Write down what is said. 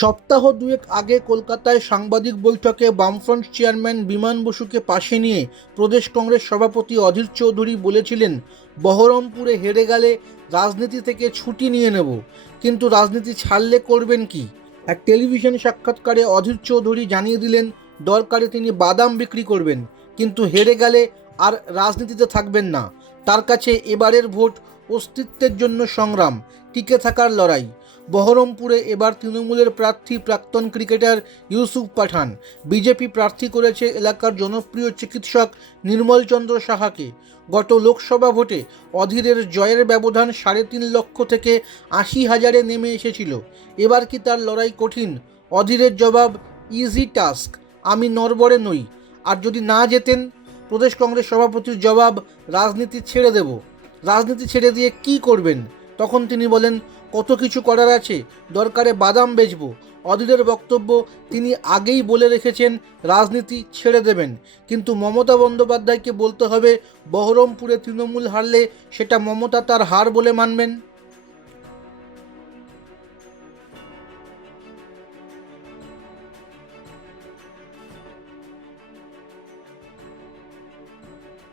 সপ্তাহ দুয়েক আগে কলকাতায় সাংবাদিক বৈঠকে বামফ্রন্ট চেয়ারম্যান বিমান বসুকে পাশে নিয়ে প্রদেশ কংগ্রেস সভাপতি অধীর চৌধুরী বলেছিলেন, বহরমপুরে হেরে গেলে রাজনীতি থেকে ছুটি নিয়ে নেব, কিন্তু রাজনীতি ছাড়লে করবেন কি? এক টেলিভিশন সাক্ষাৎকারে অধীর চৌধুরী জানিয়ে দিলেন, দরকারে তিনি বাদাম বিক্রি করবেন, কিন্তু হেরে গেলে আর রাজনীতিতে থাকবেন না। তার কাছে এবারের ভোট অস্তিত্বের জন্য সংগ্রাম, টিকে থাকার লড়াই। বহরমপুরে এবার তৃণমূলের প্রার্থী প্রাক্তন ক্রিকেটার ইউসুফ পাঠান। বিজেপি প্রার্থী করেছে এলাকার জনপ্রিয় চিকিৎসক নির্মল চন্দ্র সাহাকে। গত লোকসভা ভোটে অধীরের জয়ের ব্যবধান 3.5 লক্ষ থেকে 80,000-এ নেমে এসেছিল। এবার কি তার লড়াই কঠিন? অধীরের জবাব, ইজি টাস্ক, আমি নড়বড়ে নই। আর যদি না জেতেন? প্রদেশ কংগ্রেস সভাপতির জবাব, রাজনীতি ছেড়ে দেব। রাজনীতি ছেড়ে দিয়ে কি করবেন? তখন তিনি বলেন, কত কিছু করার আছে, দরকারে বাদাম বেচব। অধীরের বক্তব্য, তিনি আগেই বলে রেখেছেন রাজনীতি ছেড়ে দেবেন, কিন্তু মমতা বন্দ্যোপাধ্যায়কে বলতে হবে বহরমপুরে তৃণমূল হারলে সেটা মমতা তার হার বলে মানবেন।